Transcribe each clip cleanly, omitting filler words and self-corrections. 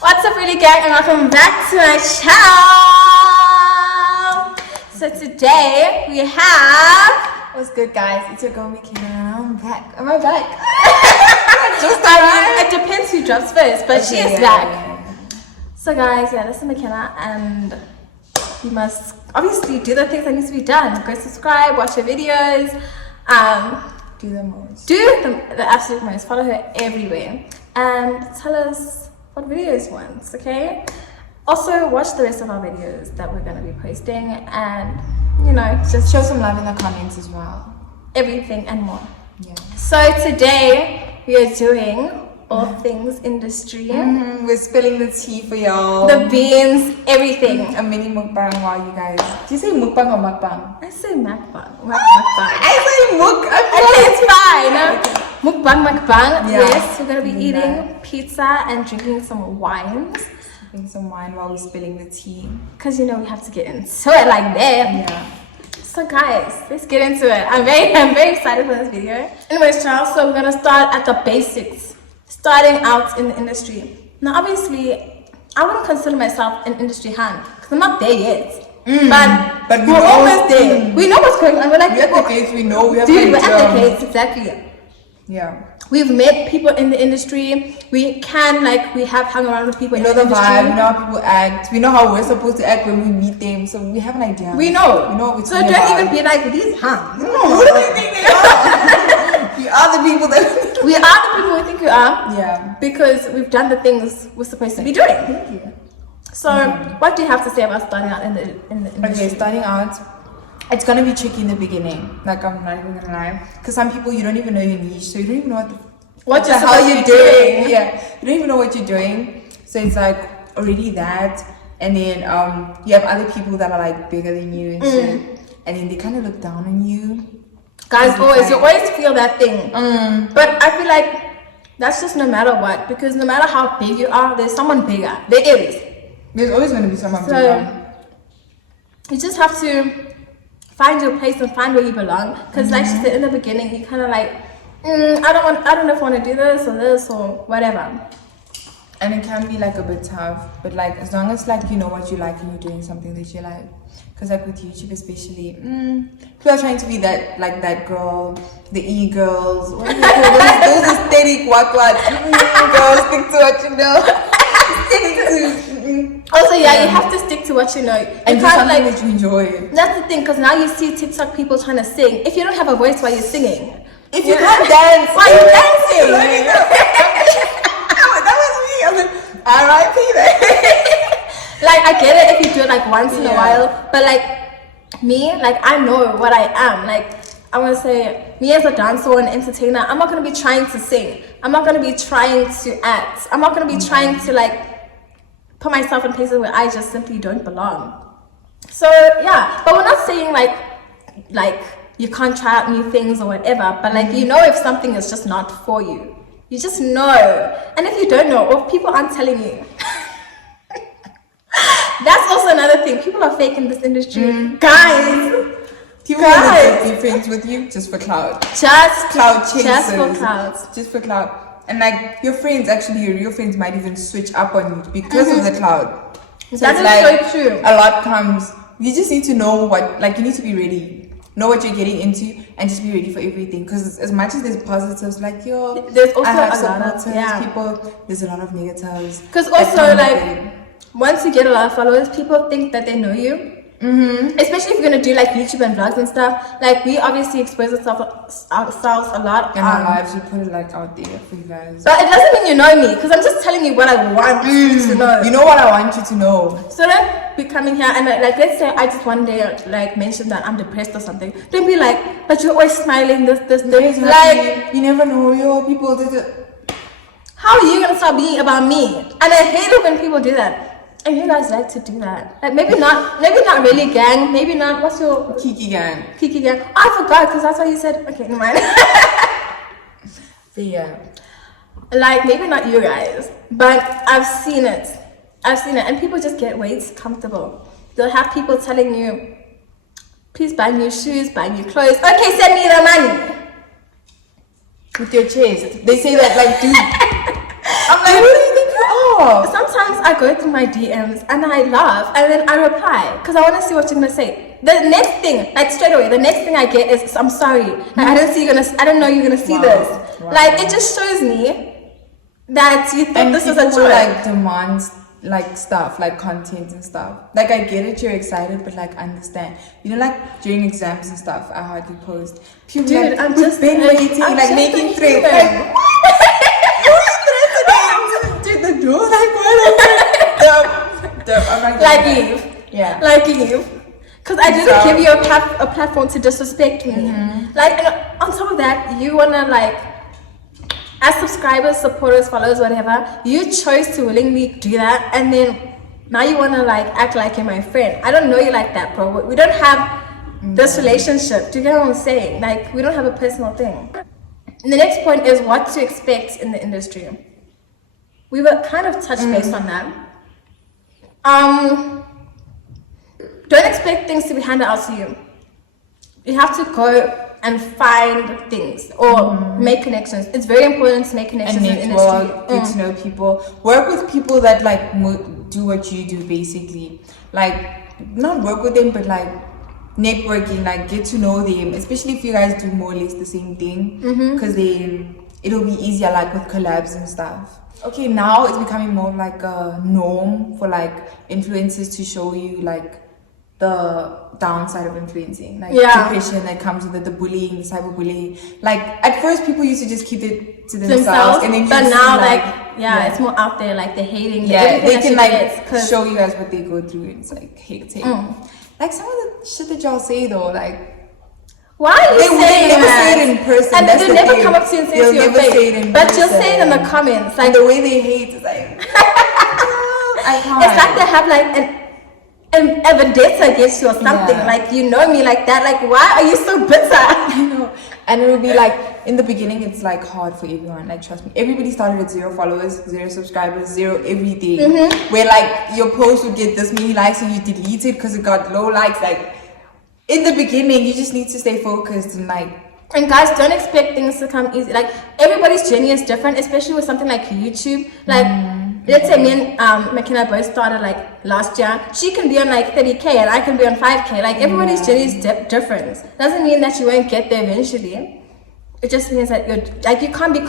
What's up, really gang, and welcome back to my channel. So today we have, what's good, guys? It's your girl McKenna. I'm back. Am I back? it depends who drops first, but she is back. Yeah. So guys, this is McKenna, and you must obviously do the things that need to be done. Go subscribe, watch her videos, do the most. Do the absolute most. Follow her everywhere, and tell us what videos you want, okay? Also, watch the rest of our videos that we're going to be posting, and just show some love in the comments as well. Everything and more. Yeah. So today we are doing all things industry. We're spilling the tea for y'all. The beans, everything. A mini mukbang while you guys. Do you say mukbang or mukbang? I say mukbang. Mukbang. I say Okay, it's fine. Mukbang. Yeah. Yes, we're gonna be eating pizza and drinking some wines. Drinking some wine while we're spilling the tea. Cause we have to get into it like that. Yeah. So guys, let's get into it. I'm very excited for this video. Anyways, Charles, so we're gonna start at the basics. Starting out in the industry. Now, obviously, I wouldn't consider myself an industry hand because I'm not there yet. But we're almost there. We know what's going on. We're at the gates. We know we have. Dude, we're at the gates. Exactly. Yeah. We've met people in the industry. We have hung around with people. We know the vibe. We know how people act. We know how we're supposed to act when we meet them. So we have an idea. We know. We know what we're talking about. So don't even be like these hands. No. Who do you think they are? We are the people that. We are the people we think we are. Yeah. Because we've done the things we're supposed to be doing. Thank you. So what do you have to say about starting out in the industry? Okay, starting out, it's gonna be tricky in the beginning. Like, I'm not even gonna lie, because some people you don't even know your niche, so you don't even know what the hell you're doing. Yeah, you don't even know what you're doing. So it's like already that, and then you have other people that are like bigger than you and shit, and then they kind of look down on you. Guys, you always feel that thing. But I feel like that's just no matter what, because no matter how big you are, there's someone bigger. There is. There's always going to be someone bigger. You just have to find your place and find where you belong. Because like she said in the beginning, you kind of like, I don't know if I want to do this or whatever. And it can be like a bit tough, but like as long as like you know what you like and you're doing something that you like. Because like with YouTube especially, people are trying to be that girl, the e-girls, what do you call those aesthetic what girls, stick to what you know. Also, you have to stick to what you know. And do something that you enjoy. That's the thing, because now you see TikTok people trying to sing. If you don't have a voice while you're singing, if you can't dance, why are you dancing? That was me. I was like, R.I.P. Like, I get it if you do it like once in a while, but like me, like I know what I am. Like I want to say, me as a dancer or an entertainer, I'm not going to be trying to sing. I'm not going to be trying to act. I'm not going to be trying to like put myself in places where I just simply don't belong. So yeah, but we're not saying like you can't try out new things or whatever, but like if something is just not for you, you just know. And if you don't know, or if people aren't telling you, that's also another thing. People are fake in this industry, guys. People want to be friends with you just for clout. Just clout chasers. Just for clout. Just for clout. And like your friends, actually your real friends might even switch up on you because of the clout. So that is so true. A lot comes. You just need to know you need to be ready. Know what you're getting into and just be ready for everything. Because as much as there's positives, like there's also I have a lot of people. There's a lot of negatives. Because also once you get a lot of followers, people think that they know you. Especially if you're gonna do like YouTube and vlogs and stuff. Like we obviously expose ourselves a lot in our lives. We put it like out there for you guys. But it doesn't mean you know me, because I'm just telling you what I want you to know. You know what I want you to know. So don't be coming here and like let's say I just one day like mention that I'm depressed or something. Don't be like, but you're always smiling. This. Like you never know. People do it. How are you gonna start being about me? And I hate it when people do that. And you guys like to do that. Like maybe not really gang. Maybe not. What's your Kiki gang? Kiki gang. Oh, I forgot because that's what you said. Okay, never mind. But yeah. Like maybe not you guys, but I've seen it, and people just get way too comfortable. They'll have people telling you, please buy new shoes, buy new clothes. Okay, send me the money. with your chest. They say that like, dude. I'm like, who do you think you are? Sometimes I go through my DMs and I laugh and then I reply because I want to see what you're gonna say. The next thing, like straight away, the next thing I get is I'm sorry. Like, I didn't know you're gonna see this. Wow. Like it just shows me that you think And this is a people joke. like demands like stuff, like content and stuff. Like I get it, you're excited, but like understand. You know, like during exams and stuff, I hardly post. People Dude, like, I'm we've just been waiting, I'm like just making a threats. human. Like, who are you threatening? Dude, the door, like what? I'm Like leave. Yeah. Like leave. Because I didn't give you a platform to disrespect me. Like, and on top of that, you wanna like, as subscribers, supporters, followers, whatever, you chose to willingly do that, and then now you wanna like act like you're my friend. I don't know you like that, bro. We don't have this relationship. Do you get what I'm saying? Like, we don't have a personal thing. And the next point is what to expect in the industry. We were kind of touched based on that. Don't expect things to be handed out to you. You have to go and find things or make connections. It's very important to make connections in the industry. Get to know people. Work with people that like do what you do, basically. Like, not work with them, but like networking, like get to know them, especially if you guys do more or less the same thing, because then it'll be easier, like with collabs and stuff. Okay, now it's becoming more like a norm for like influencers to show you like the downside of influencing, like depression that comes with it, the bullying, the cyberbullying. Like at first people used to just keep it to themselves, and then but now like, it's more out there, like the hating, they can like show you guys what they go through, and it's like hectic. Like some of the shit that y'all say though, like why are you saying never that? say it in person, and that's they'll the never thing. come up to you and say They'll to your never say it face, in but you'll person. say it in the comments, like and the way they hate is like I can't. It's like they have like a vendetta against you or something. Like, you know me like that. Like, why are you so bitter? I know. And it would be like, in the beginning, it's like hard for everyone. Like, trust me. Everybody started with 0 followers, 0 subscribers, 0 everything. Where like your post would get this many likes and you delete it because it got low likes. Like, in the beginning, you just need to stay focused and like. And guys, don't expect things to come easy. Like, everybody's journey is different, especially with something like YouTube. Like, let's say me and McKenna both started like last year. She can be on like 30K and I can be on 5K. Like, everybody's journey is different. Doesn't mean that you won't get there eventually. It just means that you're like, you can't be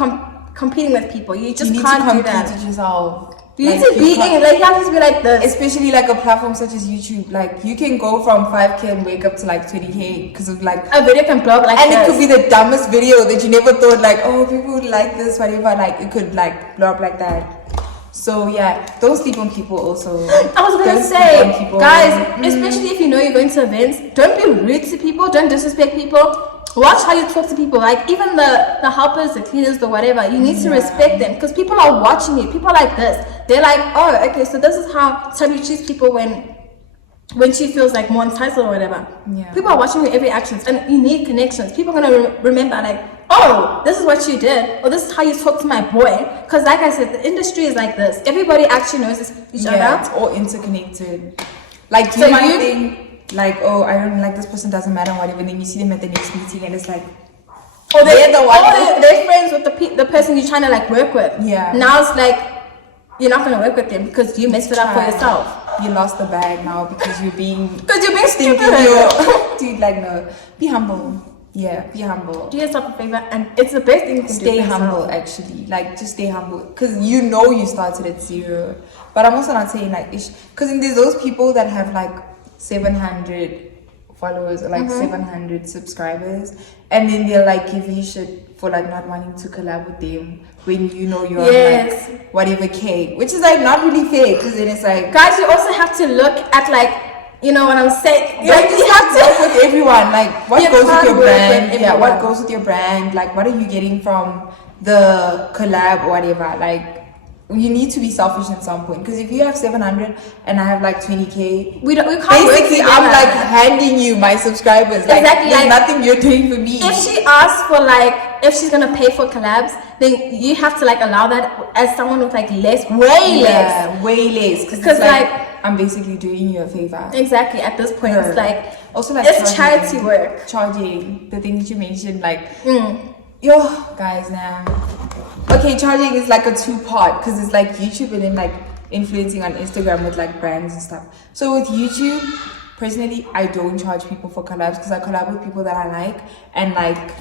competing with people. You just can't do that. With yourself. You need to be in, like, you have to be like this. Especially like a platform such as YouTube. Like, you can go from 5K and wake up to like 20K because of like a video can blow up like and this. it could be the dumbest video that you never thought like, oh, people would like this, whatever. Like, it could like blow up like that. So yeah, don't sleep on people also. I was gonna say, guys, especially if you know you're going to events, don't be rude to people, don't disrespect people. Watch how you talk to people. Like, even the helpers, the cleaners, the whatever, you need to respect them because people are watching you. People are like this. They're like, oh, okay, so this is how Tabi treats people when she feels like more entitled or whatever. People are watching your every actions and you need connections. People are gonna remember like, oh, this is what you did, or this is how you talk to my boy. Because like I said, the industry is like this. Everybody actually knows each other. It's all interconnected. Like, you might think like, oh, I don't like this person, doesn't matter, whatever, and then you see them at the next meeting and it's like, or they're friends with the person you're trying to like work with. Now it's like, you're not gonna work with them because you messed it up for yourself. You lost the bag now because you're being stupid. Dude, like, no, be humble. Yeah, be humble. Do yourself a favor, and it's the best thing you can do. Stay humble, actually. Like, just stay humble, because you know you started at 0. But I'm also not saying like, because there's those people that have like 700 followers or like 700 subscribers, and then they'll like give you shit for like not wanting to collab with them when you know you're on like whatever K, which is like not really fair, because then it's like, guys, you also have to look at like, you know what I'm saying? Like, you have to work with everyone. Like, what goes with your brand? What goes with your brand? Like, what are you getting from the collab or whatever? Like, you need to be selfish at some point, because if you have 700 and I have like 20K, we can't basically I'm like handing you my subscribers. Like, exactly, there's like, nothing you're doing for me. If she asks for like, if she's gonna pay for collabs, then you have to like allow that as someone with like less, way less, because like I'm basically doing you a favor. Exactly. At this point, it's like, also like it's charity work. Charging, the thing that you mentioned, like Yo, guys, now. Okay, charging is like a two-part because it's like YouTube and then like influencing on Instagram with like brands and stuff. So with YouTube, personally, I don't charge people for collabs because I collab with people that I like and like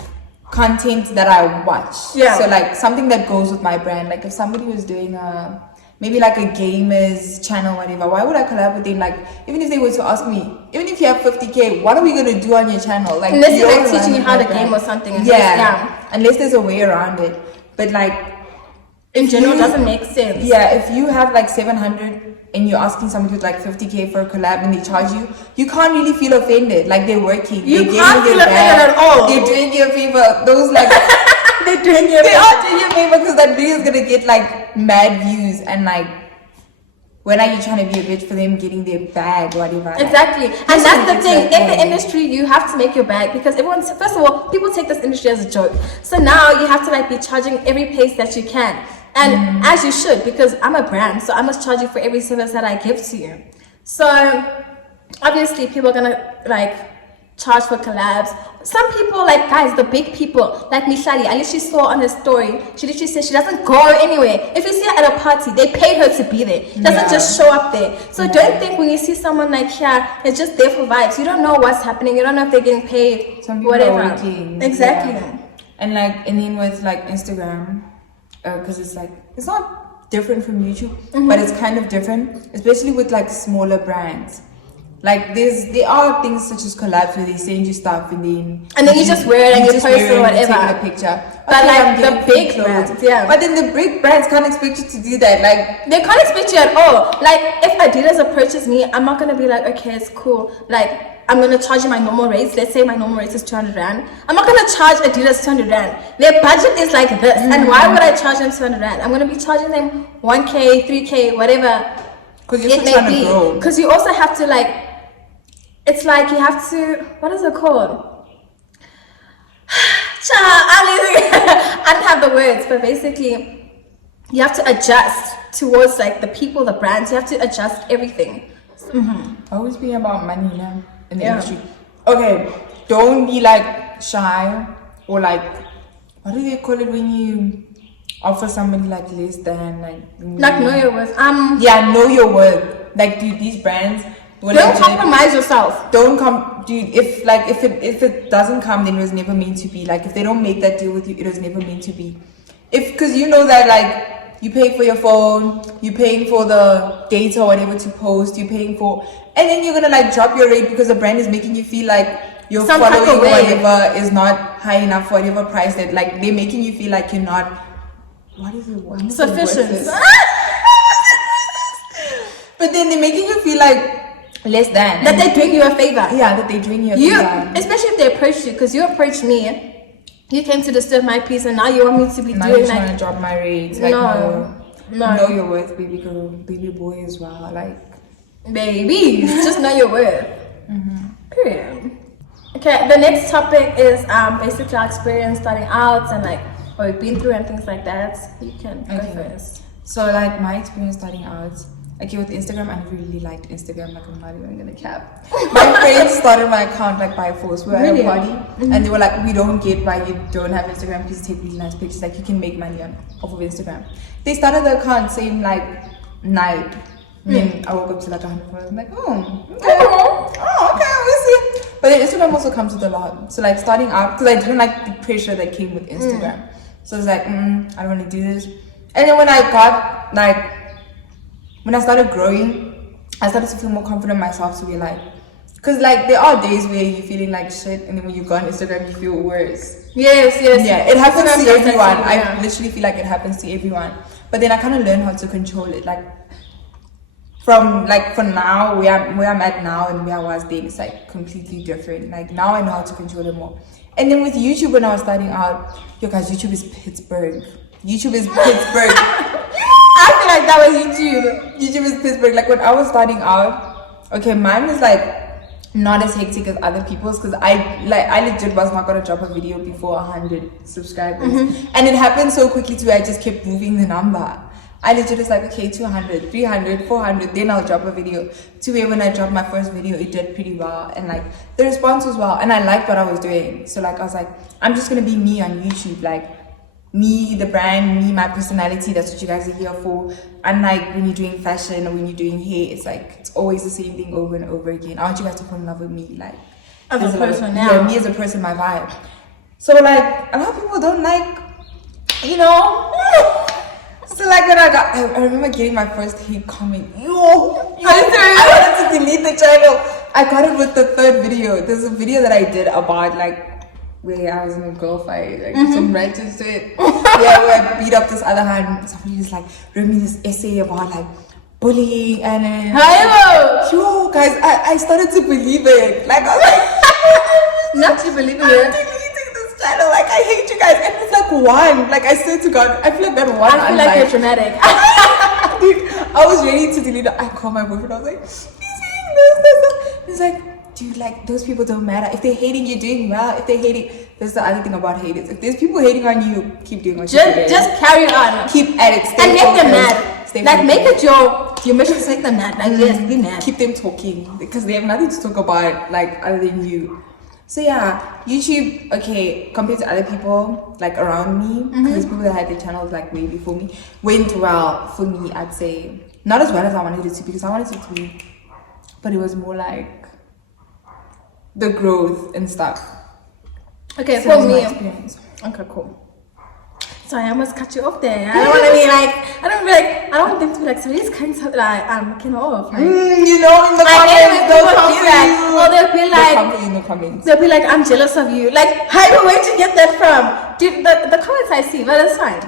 content that I watch. Yeah. So like something that goes with my brand. Like if somebody was doing maybe like a gamers channel, whatever, why would I collab with them? Like even if they were to ask me, even if you have 50k, what are we gonna do on your channel? Like unless you're like teaching you how to game or something. Yeah. Unless there's a way around it. But like in general, doesn't make sense. Yeah, if you have like 700 and you're asking somebody with like 50k for a collab and they charge you, you can't really feel offended. Like they're working. You they're can't feel offended at all. They're doing you a favor. Those like They are doing you a favor because that video is gonna get like mad views and like when are you trying to be a bitch for them getting their bag, whatever? Exactly. Like, and that's the thing. In the industry, you have to make your bag because everyone's, first of all, people take this industry as a joke. So now you have to like be charging every place that you can. And as you should, because I'm a brand, so I must charge you for every service that I give to you. So obviously people are gonna like charge for collabs. Some people, like guys, the big people, like Mishali, I literally saw on her story, she literally said she doesn't go anywhere. If you see her at a party, they pay her to be there. She doesn't just show up there. So don't think when you see someone like here, it's just there for vibes. You don't know what's happening. You don't know if they're getting paid. Some people whatever. are working. Exactly. Yeah. And like, and then with like Instagram, because it's like, it's not different from YouTube, but it's kind of different, especially with like smaller brands. Like there are things such as collabs where they send you stuff and then you just wear it and you post it or whatever. Take a picture. But like the big brands, yeah. But then the big brands can't expect you to do that. Like they can't expect you at all. Like if Adidas approaches me, I'm not gonna be like, okay, it's cool. Like I'm gonna charge you my normal rates. Let's say my normal rate is 200 rand. I'm not gonna charge Adidas 200 rand. Their budget is like this, and why would I charge them 200 rand? I'm gonna be charging them 1k, 3k, whatever. Because you're still trying to grow. Because you also have to like. It's like you have to, what is it called? I don't have the words, but basically you have to adjust towards like the people, the brands. You have to adjust everything. Always be about money now in the industry. Okay, don't be like shy or like, what do they call it when you offer somebody like less than like know your worth. Yeah, know your worth. Like dude, these brands. Don't compromise yourself. Don't come, dude. If it doesn't come, then it was never meant to be. Like if they don't make that deal with you, it was never meant to be. Because you know that like you pay for your phone, you're paying for the data or whatever to post, you're paying for, and then you're gonna like drop your rate because the brand is making you feel like your following or whatever is not high enough for whatever price that like they're making you feel like you're not. What is it? Sufficient. But then they're making you feel like. Less than that they're doing you a favor. Yeah, that they're doing you a favor. Especially if they approach you, because you approached me, you came to disturb my peace, and now you want me to be now doing you're like. trying to drop my rates. Like, no. Know your worth, baby girl, baby boy as well. Like, baby, just know your worth. Period. Okay, the next topic is basically our experience starting out and like what we've been through and things like that. You can go first. So like my experience starting out. Okay, with Instagram, I never really liked Instagram. Like, I'm not even gonna cap. My friends started my account like by force. We were at a party, and they were like, "We don't get why you don't have Instagram. Please take really nice pictures. Like, you can make money off of Instagram." They started the account same like night. Then I woke up to like 100 followers. I'm like, okay, we see. But then Instagram also comes with a lot. So like starting out, because I didn't like the pressure that came with Instagram. So it's like, I don't want to do this. And then when I got like. When I started growing, I started to feel more confident in myself to be like, because like there are days where you're feeling like shit, and then when you go on Instagram, you feel worse. Yes. Yeah, it happens to everyone. I literally feel like it happens to everyone. But then I kind of learned how to control it. Like from like for now, where I'm at now and where I was then, it's like completely different. Like now I know how to control it more. And then with YouTube, when I was starting out, yo guys, YouTube is Pittsburgh. I feel like that was YouTube. YouTube is Pittsburgh. Like when I was starting out, okay, mine was like not as hectic as other people's because I legit was not gonna drop a video before 100 subscribers, and it happened so quickly too. I just kept moving the number. I legit was like, okay, 200, 300, 400, then I'll drop a video. To where when I dropped my first video, it did pretty well. And like, the response was well. And I liked what I was doing. So like, I was like, I'm just going to be me on YouTube. Like, me, the brand, me, my personality. That's what you guys are here for. Unlike when you're doing fashion or when you're doing hair, it's like, it's always the same thing over and over again. I want you guys to fall in love with me. Like, as a person now. Yeah, me as a person, my vibe. So like, a lot of people don't like, you know. So like when I remember getting my first hate comment. I wanted to delete the channel. I got it with the third video. There's a video that I did about like where I was in a girl fight, like some random shit. Yeah, where I beat up this other hand. Somebody was like wrote me this essay about like bullying and yo guys, I started to believe it. Like I was like not to believe it. Channel, like I hate you guys, and it's like one. Like I swear to God, I feel like that one. I feel like you're dramatic. Dude, I was ready to delete it. I called my boyfriend. I was like, he's saying this. He's like, dude, like those people don't matter. If they're hating, you're doing well. If they're hating, that's the other thing about haters. If there's people hating on you, keep doing what you're doing. Just carry on. Keep at it. Stay and make them mad. Stay like focused. make it your mission to make them mad. Like yes, be mad. Keep them talking because they have nothing to talk about like other than you. So yeah, YouTube, okay, compared to other people like around me, because people that had their channels like way before me, went well for me. I'd say not as well as I wanted it to, because I wanted it to be, but it was more like the growth and stuff. Okay, So for that was my me. experience. Okay, cool. Sorry, I must cut you off there. I don't want to be like, I don't want them to be like, so he's kind of like, I'm kind of off. Like, You know, in the comments, they'll come for you. or they'll be They'll like, come for you in the comments. they'll be like, I'm jealous of you. Like, where'd you get that from? Dude, the comments I see, but it's fine.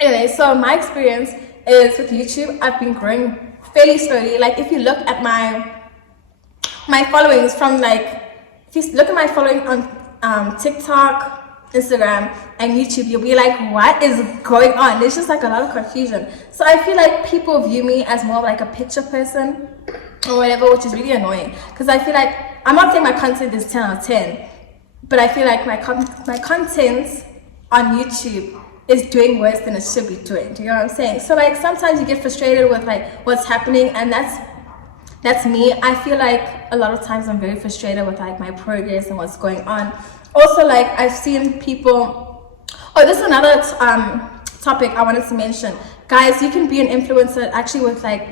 Anyway, so my experience is with YouTube, I've been growing fairly slowly. Like, if you look at my followings from like, if you look at my following on TikTok, Instagram and YouTube, you'll be like, what is going on? There's just like a lot of confusion. So I feel like people view me as more of like a picture person or whatever, which is really annoying, because I feel like, I'm not saying my content is 10 out of 10, but I feel like my content on YouTube is doing worse than it should be doing. Do you know what I'm saying? So like sometimes you get frustrated with like what's happening, and that's me. I feel like a lot of times I'm very frustrated with like my progress and what's going on. Also, like, I've seen people, this is another topic I wanted to mention. Guys, you can be an influencer actually with like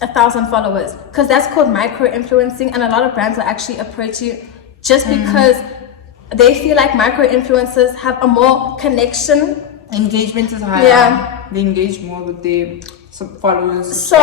1,000 followers, because that's called micro-influencing, and a lot of brands will actually approach you just because they feel like micro-influencers have a more connection. Engagement is higher. Yeah. They engage more with their followers. So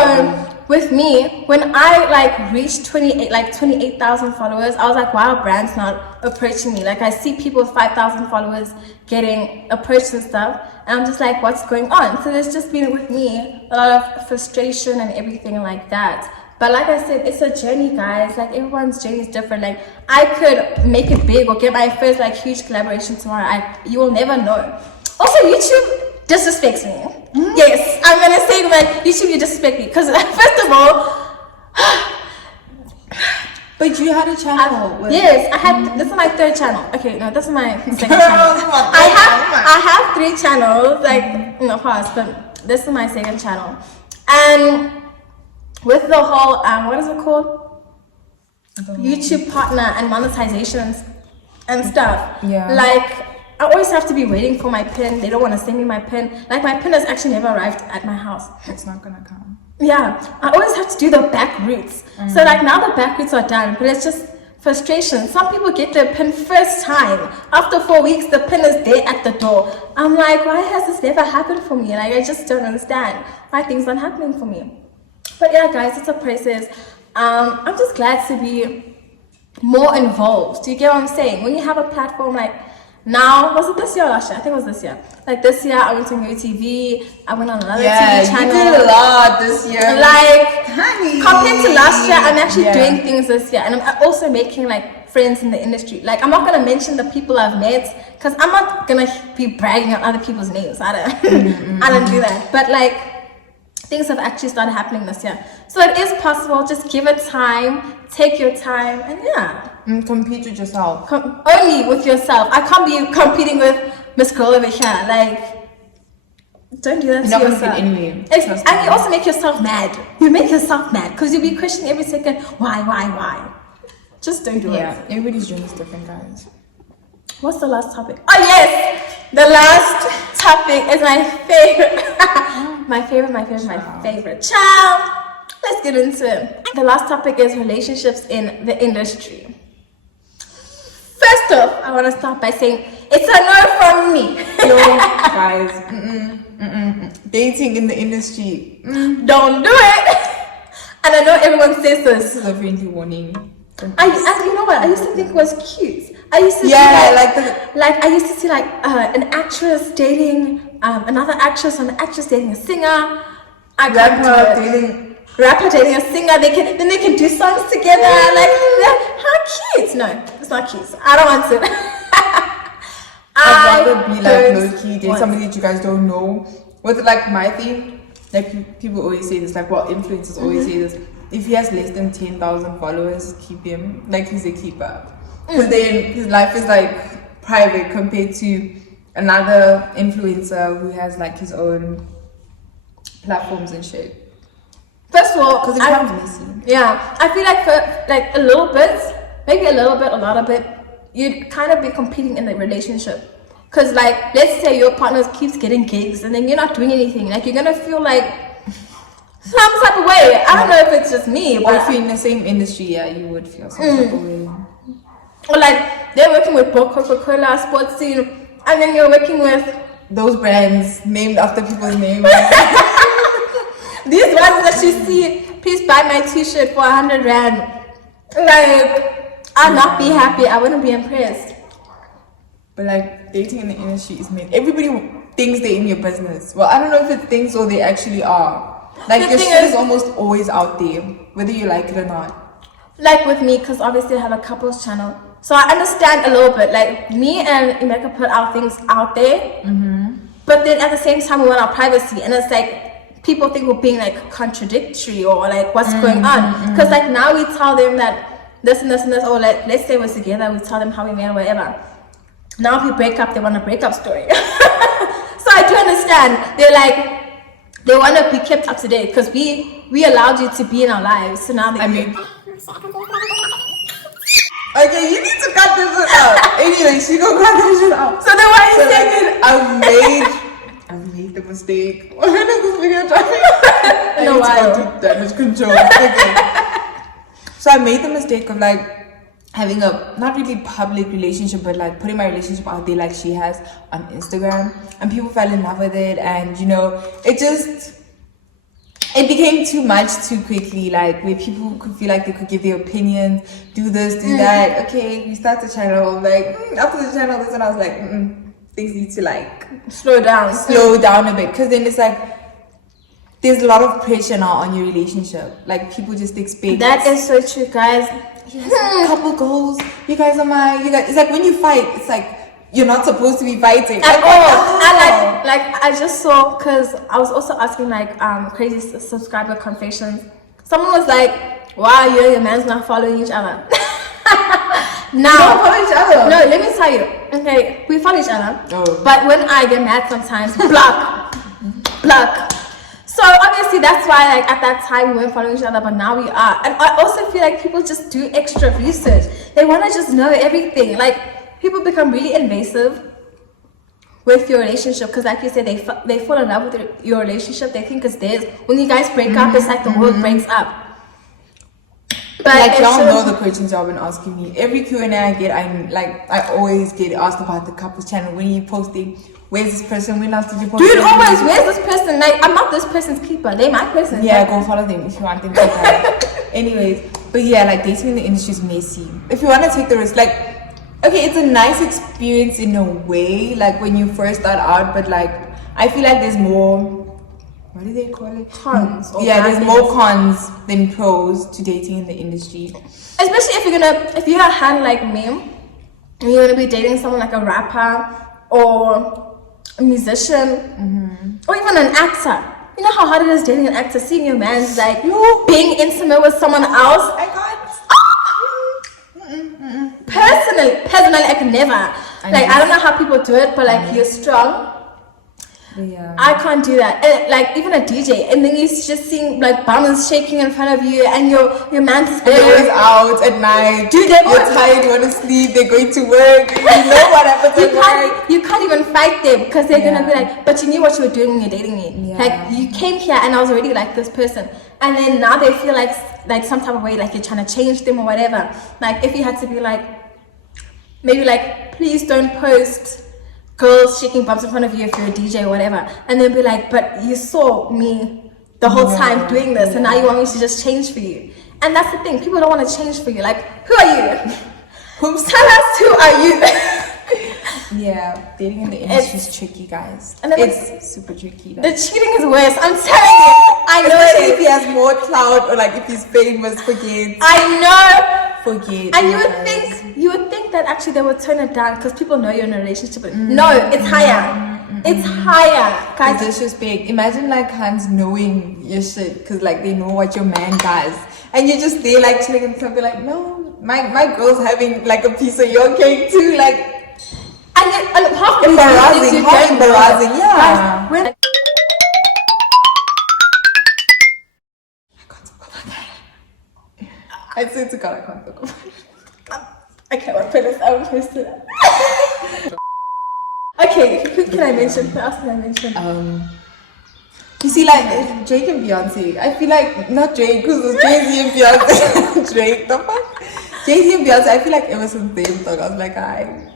with me, when I like reached 28,000 followers, I was like, wow, brands not approaching me. Like I see people with 5,000 followers getting approached and stuff, and I'm just like, what's going on? So there's just been with me a lot of frustration and everything like that. But like I said, it's a journey, guys. Like everyone's journey is different. Like I could make it big or get my first like huge collaboration tomorrow. You will never know. Also, YouTube disrespects me. Yes, I'm gonna say like YouTube, you disrespect me, because first of all, but you had a channel. yes, I had. This is my third channel. Okay, no, this is my second channel. I have 3 channels, like in the past, but this is my second channel. And with the whole what is it called? YouTube partner and monetizations and stuff. Yeah. Like, I always have to be waiting for my pin. They don't want to send me my pin. Like my pin has actually never arrived at my house. It's not gonna come. Yeah, I always have to do the back routes. So like now the back routes are done, but it's just frustration. Some people get their pin first time. After 4 weeks, the pin is there at the door. I'm like, why has this never happened for me? Like I just don't understand why things aren't happening for me. But yeah, guys, it's a process. I'm just glad to be more involved. Do you get what I'm saying? When you have a platform like, now, was it this year or last year? I think it was this year. Like this year, I went to New TV. I went on another TV channel. You did a lot this year. Like, honey, compared to last year, I'm actually doing things this year. And I'm also making like friends in the industry. Like, I'm not going to mention the people I've met, because I'm not going to be bragging on other people's names. I don't do that. But like, things have actually started happening this year. So it is possible. Just give it time. Take your time. And yeah. Compete with yourself. Only with yourself. I can't be competing with Miss Girl over here. Like, Don't do that You're to not gonna yourself. get anywhere. And you also make yourself mad. You make yourself mad because you'll be questioning every second, why? Just don't do it. Yeah, everybody's journey is different, guys. What's the last topic? Oh yes! The last topic is my favorite. my favorite. Ciao! Let's get into it. The last topic is relationships in the industry. First off, I want to start by saying it's a no from me. Yo, guys, dating in the industry. Don't do it. And I know everyone says This this. is a friendly warning. And you know what? I used to think it was cute. I used to Yeah, I used to see like an actress dating another actress, and an actress dating a singer. Rapper dating a singer. They can do songs together. Like how cute? No, it's not cute. I don't want to. I'd rather be like low-key, date somebody that you guys don't know. With like my thing, like people always say this, like influencers always say this. If he has less than 10,000 followers, keep him. Like he's a keeper. Because then his life is like private compared to another influencer who has like his own platforms and shit. First of all, Because it becomes messy. Yeah, I feel like for like a little bit, maybe a little bit, a lot of it, you'd kind of be competing in the relationship. Because like, let's say your partner keeps getting gigs and then you're not doing anything. Like you're gonna feel like some type of way. I don't know if it's just me, Or but if you're in the same industry, yeah, you would feel some type of way. or like they're working with Coca-Cola, sports scene, and then you're working with Those brands named after people's names. these ones that you see. Please buy my t-shirt for 100 rand. Like, I'll not be happy. I wouldn't be impressed. But like dating in the industry is made. Everybody thinks they're in your business. Well, I don't know if it thinks or they actually are. Like The your thing shit is- is almost always out there, whether you like it or not. Like with me, because obviously I have a couples channel, so I understand a little bit. Like me and Emeka put our things out there, but then at the same time we want our privacy, and it's like people think we're being like contradictory or like what's going on. Because like now we tell them that this and this and this, or like let's say we're together, we tell them how we met or whatever. Now if we break up, they want a breakup story. So I do understand. They're like they want to be kept up to date because we allowed you to be in our lives. So now they Okay, you need to cut this shit out. Anyway, she gonna cut this shit out. So then why are you saying I made the mistake. What is this video dropping? I No, need to why? go to damage control. Okay. So I made the mistake of like having a not really public relationship, but like putting my relationship out there like she has on Instagram, and people fell in love with it, and you know, it became too much too quickly, like where people could feel like they could give their opinions, do this, do that. Okay, we start the channel, like after the channel, this, and I was like, things need to like slow down a bit, because then it's like there's a lot of pressure now on your relationship. Like people just expect That is so true, guys. couple goals. You guys. It's like when you fight, it's like you're not supposed to be fighting At all. And like I just saw, because I was also asking like crazy subscriber confessions. Someone was like, wow, you and your man's not following each other. Now, don't follow each other. no, let me tell you. Okay, we follow each other. Oh. But when I get mad sometimes, block. So obviously that's why like at that time we weren't following each other, but now we are. And I also feel like people just do extra research. They want to just know everything. Like people become really invasive with your relationship, because like you said, they fall in love with your relationship. They think it's theirs. When you guys break up, it's like the world breaks up. But like y'all know the questions y'all been asking me. Every Q&A I get, I always get asked about the couples channel. When are you posting? Where's this person? When else did you post? Dude, always, where's this person? Like, I'm not this person's keeper. They're my person. Yeah, go follow them if you want them to. Anyways, but yeah, like dating in the industry is messy. If you want to take the risk, like, okay, it's a nice experience in a way, like when you first start out, but like, I feel like there's more. What do they call it? Cons. Yeah, there's more cons than pros to dating in the industry. Especially if you're a hand like me, and you're gonna be dating someone like a rapper or a musician, or even an actor. You know how hard it is dating an actor, seeing your man's like being intimate with someone else. I can't. Personally, I could never. I don't know how people do it, but like you're strong. Yeah. I can't do that. And, like even a DJ, and then you're just seeing like bums shaking in front of you, and your man's is they're always out at night. Dude, you're tired, you want to sleep. They're going to work. You know what happens at work. You can't even fight them because they're gonna be like, but you knew what you were doing when you're dating me. Yeah. Like you came here, and I was already like this person, and then now they feel like some type of way, like you're trying to change them or whatever. Like if you had to be like, maybe like, please don't post girls shaking bumps in front of you if you're a DJ or whatever, and then be like, but you saw me the whole time doing this, and now you want me to just change for you. And that's the thing, people don't want to change for you. Like, who are you? Tell us, who are you? Yeah, dating in the industry is tricky, guys. And it's super tricky. The cheating is worse, I'm telling you. I know. Especially if he has more clout, or like if he's famous, forget. I know. Forget. And you would think that actually they would turn it down because people know you're in a relationship. No, it's higher. It's higher, guys. It's disrespect. Imagine like Hans knowing your shit because like they know what your man does, and you're just there like chilling and something like, no, my girl's having like a piece of your cake too, like. And half embarrassing, yeah. Guys, when I can't talk about that. I swear to God, I can't talk about it. I can't put this out close to that. Okay, who can I mention? Who else can I mention? You see, like Drake and Beyonce. I feel like not Drake, because it's Jay-Z and Beyonce. Drake, the fuck? Jay-Z and Beyonce. I feel like ever since they talk, I was like,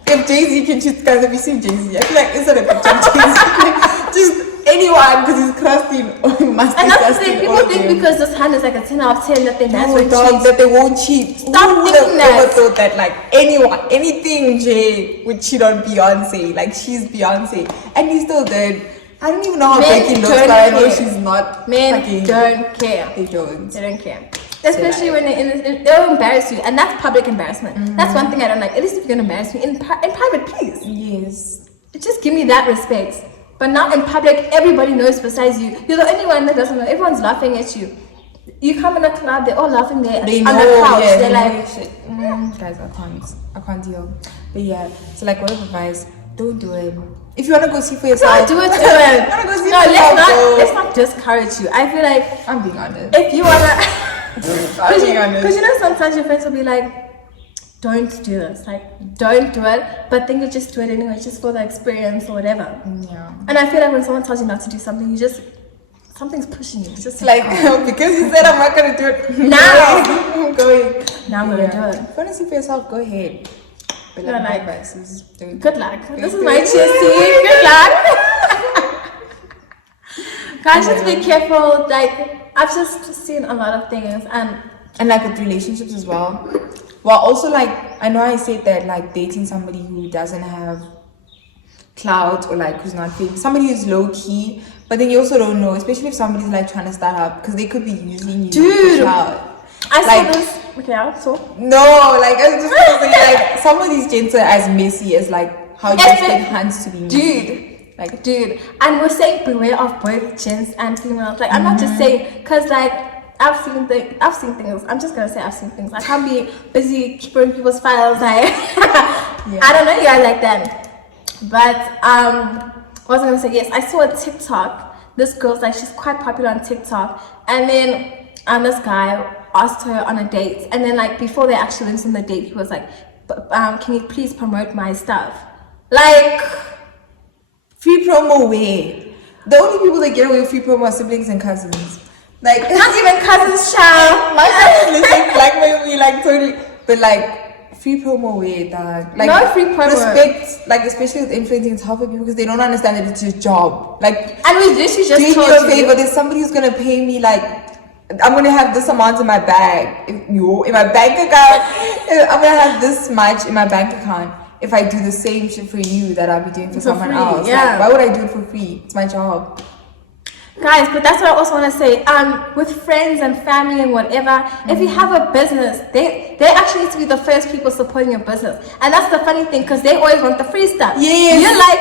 if Jay-Z can choose, guys, have you seen Jay-Z? I feel like it's not a picture of Jay-Z. Just anyone, because he's crusty or must. And that's the thing, people think because this hand is like a 10 out of 10 that they won't cheat. That they won't cheat. Stop thinking that. Who would have ever thought that like anyone, anything Jay would cheat on Beyonce? Like she's Beyonce, and he still did. I don't even know how Becky looks, but I know she's not. Men fucking, don't care. They don't. They don't care. Especially when they'll embarrass you, and that's public embarrassment. That's one thing I don't like. At least if you're gonna embarrass me in private, please. Yes. Just give me that respect. But now in public, everybody knows besides you. You're the only one that doesn't know. Everyone's laughing at you. You come in a club, they're all laughing there they on know, the couch. Yeah, they're like, shit. Guys, I can't deal. But yeah, so like whatever advice, don't do it. If you wanna go see for yourself, do it. Let's not discourage you. I feel like I'm being honest. If you wanna, because you know sometimes your friends will be like, don't do this, like don't do it, but then you just do it anyway, just for the experience or whatever. Yeah. And I feel like when someone tells you not to do something, something's pushing you. It's just like because you said I'm not gonna do it now. I'm going. Now I'm gonna do it. If you wanna see for yourself, go ahead. But like my advice is good luck. This is my cheers to you. Good luck. Guys, just be careful. Like I've just seen a lot of things, and like with relationships as well. Well, also like I know I said that like dating somebody who doesn't have clout or like who's not famous, somebody who's low key, but then you also don't know, especially if somebody's like trying to start up, because they could be using you for clout. I saw this. Okay, so no, like I was just gonna say like some of these gents are as messy as like how you expect hands to be messy. Dude, and we're saying beware of both gents and females. Like I'm not just saying, because like I've seen things. I'm just gonna say I've seen things. I can't be busy keeping people's files. Like I don't know you guys like that. But what was I gonna say? Yes, I saw a TikTok. This girl's like, she's quite popular on TikTok, and then this guy asked her on a date, and then like before they actually went on the date, he was like, can you please promote my stuff? Like free promo way. The only people that get away with free promo are siblings and cousins. Like not even cousins, child. My cousins listen blackmail me like totally, but like free promo way, dog. Like no free promo. Respect, like especially with influencing, it's hard for people because they don't understand that it's your job. Like, and we literally just doing you a favor. There's somebody who's gonna pay me like. I'm gonna have this amount in my bag. In my bank account, I'm gonna have this much in my bank account. If I do the same shit for you that I'll be doing for someone else, like, why would I do it for free? It's my job. Guys, but that's what I also want to say. With friends and family and whatever, if you have a business, they actually need to be the first people supporting your business. And that's the funny thing, because they always want the free stuff. Yes. You're like,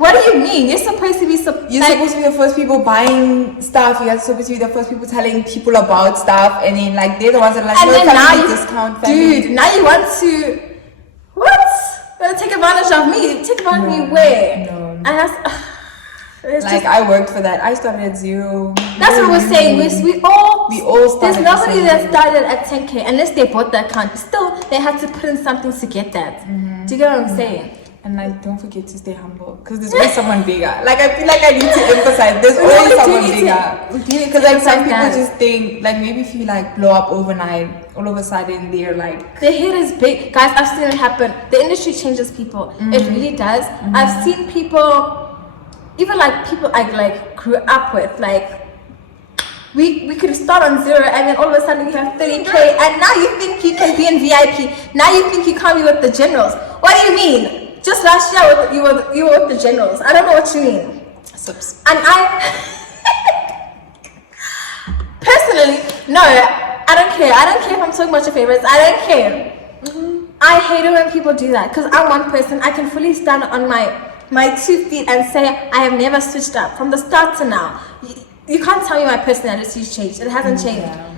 what do you mean? You're supposed to be supposed to be the first people buying stuff. You're supposed to be the first people telling people about stuff, and then like they're the ones that are like, and then now you discount family. Dude, now you want to what? You want to take advantage of me? Take advantage of me where? No. And that's Like I worked for that. I started at 0. That's what we're saying. We all started. There's nobody that started at 10K unless they bought the account. Still, they had to put in something to get that. Do you get what I'm saying? And like, don't forget to stay humble, because there's always someone bigger. Like I feel like I need to emphasize, there's always someone bigger. Because like some people just think, like maybe if you like blow up overnight, all of a sudden they're like, the hit is big, guys. I've seen it happen. The industry changes people. It really does. I've seen people, even like people I like grew up with, like. We could start on 0 and then all of a sudden you have 30K and now you think you can be in VIP. Now you think you can't be with the generals. What do you mean? Just last year you were with the generals. I don't know what you mean. And I personally, no, I don't care. I don't care if I'm talking about your favorites. I don't care. I hate it when people do that, because I'm one person. I can fully stand on my 2 feet and say I have never switched up from the start to now. You can't tell me my personality's changed. It hasn't changed. Yeah.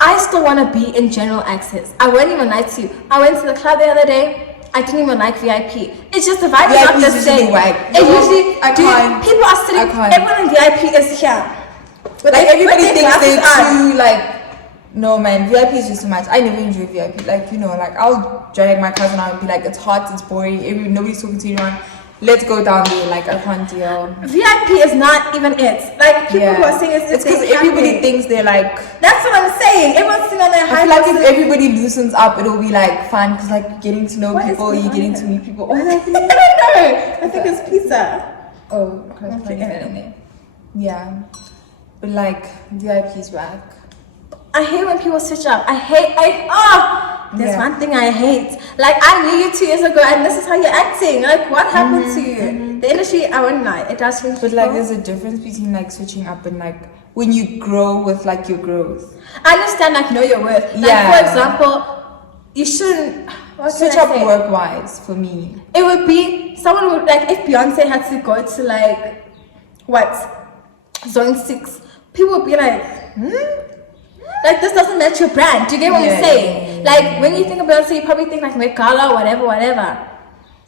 I still want to be in general access. I won't even lie to you. I went to the club the other day. I didn't even like VIP. It's just the vibe is not the same. It usually, people are sitting. Everyone in VIP is here. Like everybody thinks they're too like. No man, VIP is just too much. I never enjoy VIP. Like like I'll drag my cousin out and be like, it's hot, it's boring. Nobody's talking to anyone. Let's go down there. Like I can't deal. VIP is not even it. Like people who are saying it's because everybody thinks they're like. That's what I'm saying. Everyone's sitting on their high. I feel like if everybody loosens up, it'll be like fun, because like you're getting to know people, you're getting to meet people. I don't know. I think it's pizza. Oh, okay. Yeah, but like VIP's back. I hate when people switch up. There's one thing I hate. Like I knew you 2 years ago and this is how you're acting. Like what happened to you? The industry, I won't lie, it does change. But like there's a difference between like switching up and like when you grow with like your growth. I understand, like know your worth. Like for example, you shouldn't switch up work wise for me. It would be someone would like if Beyonce had to go to like Zone 6, people would be like, like this doesn't match your brand. Do you get what I'm saying? Like when you think of Beyonce, you probably think like Met Gala, whatever.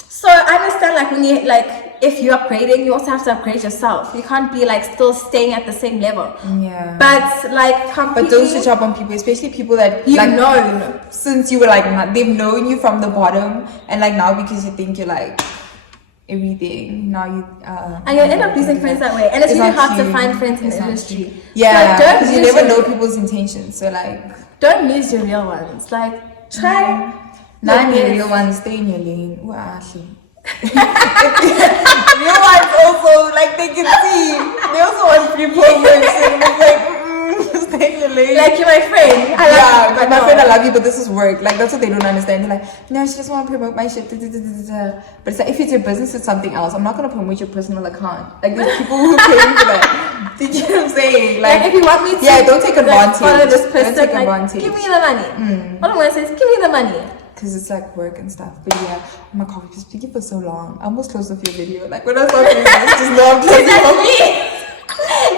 So I understand like when you like if you're upgrading, you also have to upgrade yourself. You can't be like still staying at the same level. Yeah. But like but don't switch up on people, especially people that you like know since you were like they've known you from the bottom, and like now because you think you're like everything, now you and you end up losing friends that way, and it's really hard to find friends in the industry. Yeah, because you never know people's intentions, so like don't lose your real ones. Like try not your real ones, stay in your lane. Ooh, Ashley. Real ones also like they can see, they also want free programs, and it's like stay in your lane. Like you're my friend. My friend, I love you, but this is work. Like that's what they don't understand. They're like, no, she just want to promote my shit. But it's like if it's your business, it's something else. I'm not gonna promote your personal account. Like there's people who pay for that. Do you get what I'm saying? Like if you want me to, don't take advantage. Follow this person, don't take advantage. Give me the money. All I'm gonna say is give me the money. Because it's like work and stuff. But yeah, oh my god, we've been speaking for so long. I almost closed off your video. Like when I saw you, just know I'm closing off.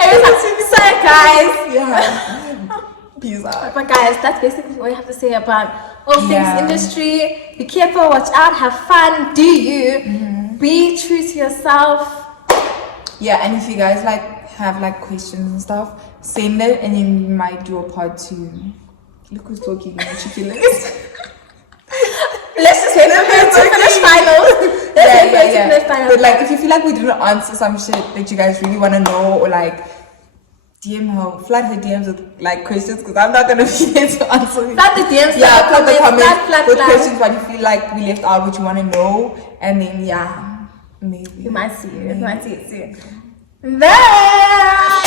Every time you say, guys. Yeah. Peace out. But guys, that's basically what you have to say about all things industry. Be careful, watch out, have fun, do you. Be true to yourself. Yeah, and if you guys like have like questions and stuff, send it and then we might do a part 2. Look who's talking, chicken legs. Let's just wait to finish finals. But like, if you feel like we didn't answer some shit that you guys really want to know, or like DM her, flood her DMs with like questions, because I'm not gonna be here to answer. Flood the DMs, flood the comments with questions what you feel like we left out, what you want to know, and then maybe you might see it. You might see it soon. Bye.